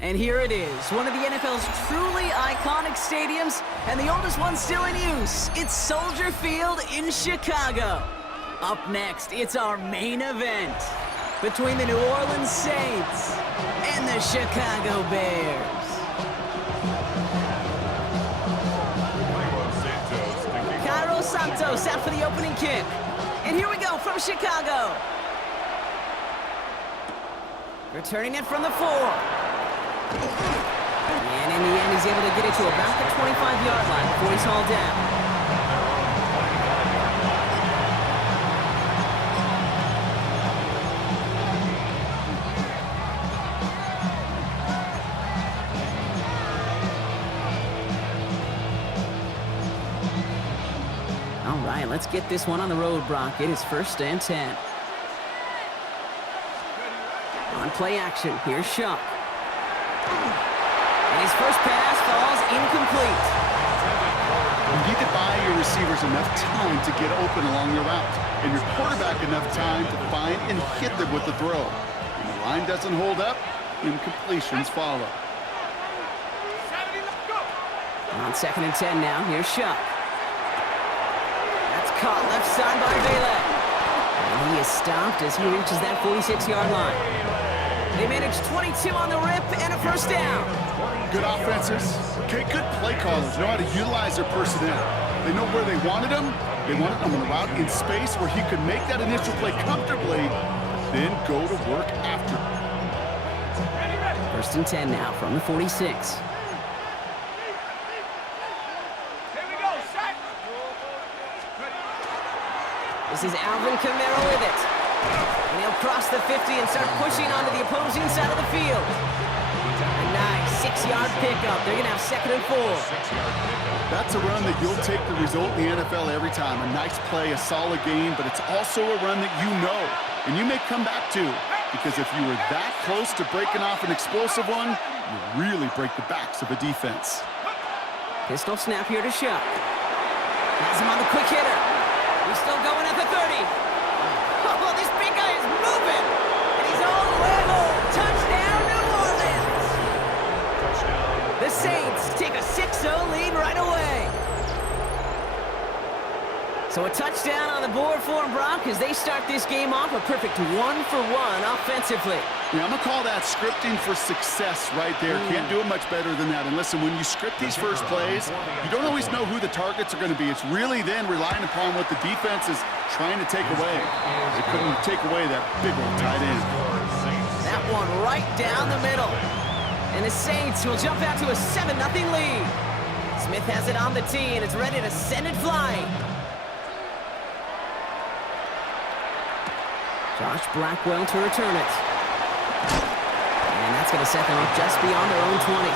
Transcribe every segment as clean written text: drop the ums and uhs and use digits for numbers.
And here it is, one of the NFL's truly iconic stadiums, and the oldest one still in use. It's Soldier Field in Chicago. Up next, it's our main event between the New Orleans Saints and the Chicago Bears. Cairo Santos out for the opening kick. And here we go from Chicago. Returning it from the 4. And in the end, he's able to get it to about the 25-yard line before he's hauled down. All right, let's get this one on the road, Brock. It is 1st and 10. On play action, here's Shuck. And his first pass falls incomplete. You need to buy your receivers enough time to get open along the route, and your quarterback enough time to find and hit them with the throw. When the line doesn't hold up, incompletions follow. On 2nd and 10 now, here's Shuck. That's caught left side by Bailey. And he is stopped as he reaches that 46-yard line. They managed 22 on the rip and a 1st down. Good offenses, okay, good play callers know how to utilize their personnel. They know where they wanted him. They wanted him on the route in space where he could make that initial play comfortably, then go to work after. 1st and 10 now from the 46. This is Alvin Kamara with it. And he'll cross the 50 and start pushing onto the opposing side of the field. A nice 6-yard pickup. They're going to have 2nd and 4. That's a run that you'll take the result in the NFL every time. A nice play, a solid game, but it's also a run that you know, and you may come back to, because if you were that close to breaking off an explosive one, you really break the backs of a defense. Pistol snap here to Shuck. Has him on the quick hitter. He's still going at the 30. Oh, this big guy is moving. And he's all the way home. Touchdown, New Orleans. The Saints take a 6-0 lead right away. So a touchdown on the board for them, Brock, as they start this game off a perfect 1-for-1 offensively. Yeah, I'm going to call that scripting for success right there. Can't do it much better than that. And listen, when you script these first plays, you don't always know who the targets are going to be. It's really then relying upon what the defense is trying to take away. They couldn't take away that big old tight end. That one right down the middle. And the Saints will jump out to a 7-0 lead. Smith has it on the tee, and it's ready to send it flying. Josh Blackwell to return it. And that's going to set them up just beyond their own 20.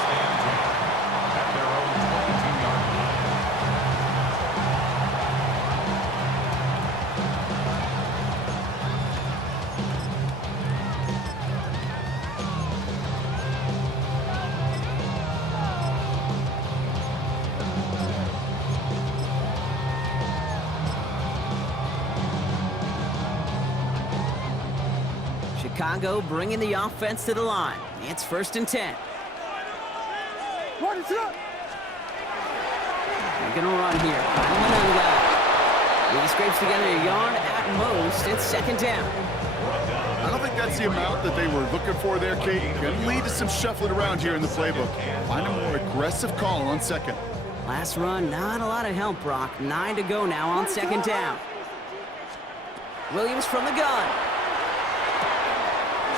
Chicago bringing the offense to the line. It's 1st and 10. What is up? They're going to run here. He scrapes together a yard at most. It's 2nd down. I don't think that's the amount that they were looking for there, Kate. Going to lead to some shuffling around here in the playbook. Find a more aggressive call on 2nd. Last run, not a lot of help, Brock. 9 to go now on 2nd down. Williams from the gun.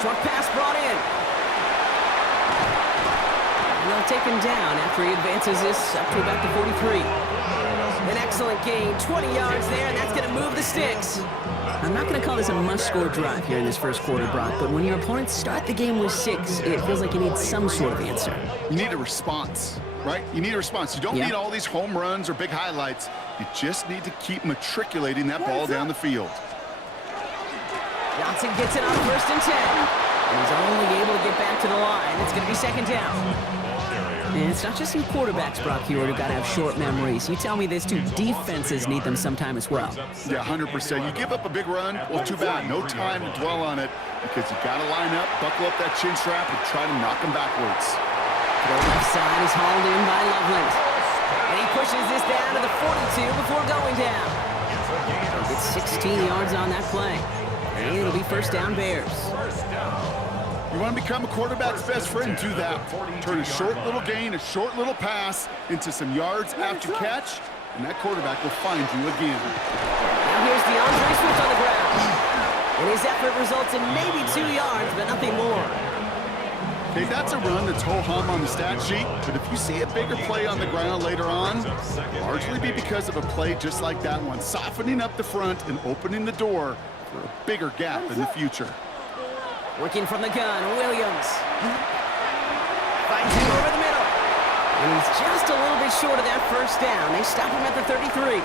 Short pass brought in. And they'll take him down after he advances this up to about the 43. An excellent gain, 20 yards there, and that's going to move the sticks. I'm not going to call this a must-score drive here in this first quarter, Brock, but when your opponents start the game with 6, it feels like you need some sort of answer. You need a response, right? You need a response. You don't need all these home runs or big highlights. You just need to keep matriculating that ball down the field. Johnson gets it on 1st and 10. And he's only able to get back to the line. It's going to be 2nd down. And it's not just some quarterbacks, Brock, here who've got to have short memories. You tell me this, too. Defenses need them sometime as well. Yeah, 100%. You give up a big run, well, too bad. No time to dwell on it. because you got to line up, buckle up that chin strap, and try to knock him backwards. The left side is hauled in by Loveland. And he pushes this down to the 42 before going down. He'll get 16 yards on that play. And it'll be first down Bears. You want to become a quarterback's best friend, do that. Turn a short little gain, a short little pass into some yards after catch, and that quarterback will find you again. Now here's DeAndre Swift on the ground. And his effort results in maybe 2 yards, but nothing more. Okay, that's a run that's ho-hum on the stat sheet, but if you see a bigger play on the ground later on, largely be because of a play just like that one, softening up the front and opening the door for a bigger gap in the future. Working from the gun, Williams. Finds him over the middle. And he's just a little bit short of that first down. They stop him at the 33.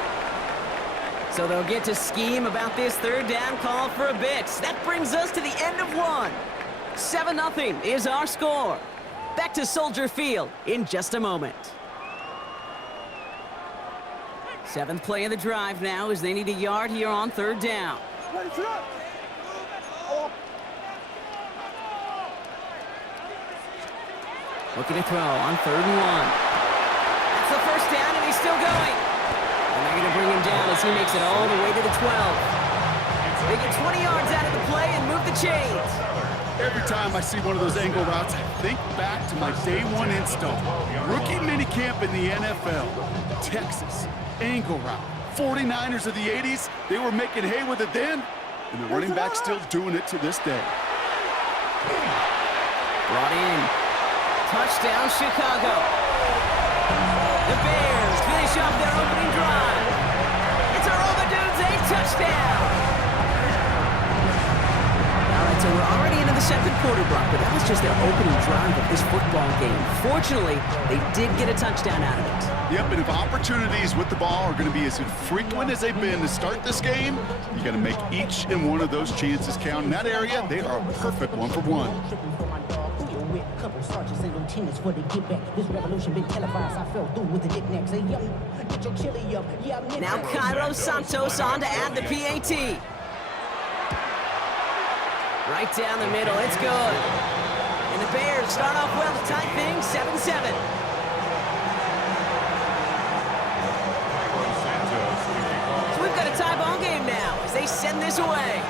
So they'll get to scheme about this third down call for a bit. That brings us to the end of one. 7-0 is our score. Back to Soldier Field in just a moment. 7th play of the drive now as they need a yard here on third down. Looking to throw on 3rd and 1. That's the first down, and he's still going. And they're going to bring him down as he makes it all the way to the 12. They get 20 yards out of the play and move the chains. Every time I see one of those angle routes, I think back to my day one install. Rookie minicamp in the NFL. Texas, angle route. 49ers of the 80s, they were making hay with it then, and the running back's still doing it to this day. Brought in. Touchdown, Chicago. The Bears finish off their opening drive. It's a Romadudes touchdown. All right, so we're already into the second quarter block, but that was just their opening drive of this football game. Fortunately, they did get a touchdown out of it. Yep, and if opportunities with the ball are going to be as infrequent as they've been to start this game, you got to make each and one of those chances count. In that area, they are a perfect 1-for-1. Couple sergeants and lieutenants for the get back. This revolution been televised. I fell through with the knickknacks. Hey, yo, get your chili up. Yeah, now Cairo Santos on to add the PAT. Right down the middle, it's good. And the Bears start off well to tie things 7-7. So we've got a tie ball game now as they send this away.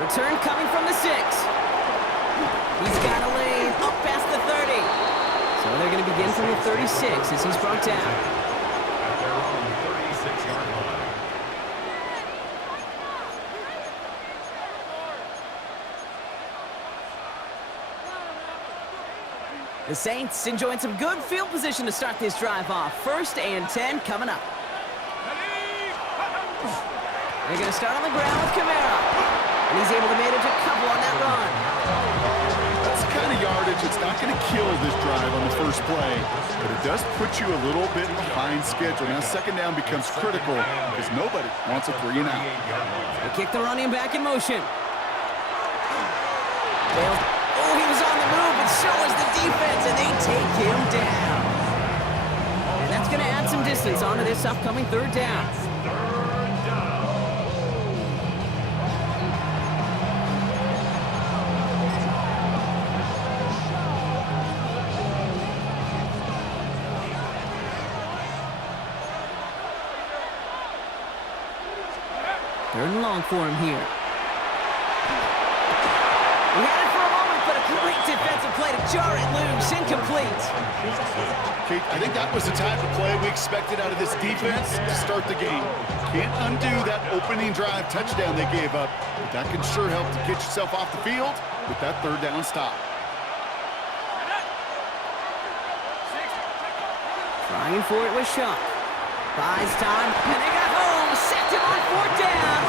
Return coming from the 6. He's got a lane up past the 30. So they're going to begin from the 36 as he's brought down. The Saints enjoying some good field position to start this drive off. 1st and 10 coming up. They're going to start on the ground with Kamara. And he's able to manage a couple on that run. That's the kind of yardage that's not going to kill this drive on the first play, but it does put you a little bit behind schedule. Now, second down becomes critical because nobody wants a 3 and out. They kick the running back in motion. Well, oh, he was on the move, and so was the defense, and they take him down. And that's going to add some distance onto this upcoming third down. Third and long for him here. He had it for a moment, but a great defensive play to jar it loose. Incomplete. Okay, I think that was the type of play we expected out of this defense to start the game. Can't undo that opening drive touchdown they gave up, but that can sure help to get yourself off the field with that third down stop. Trying for it with Shuck. Buys time, and they got home. Sacked him on 4th down.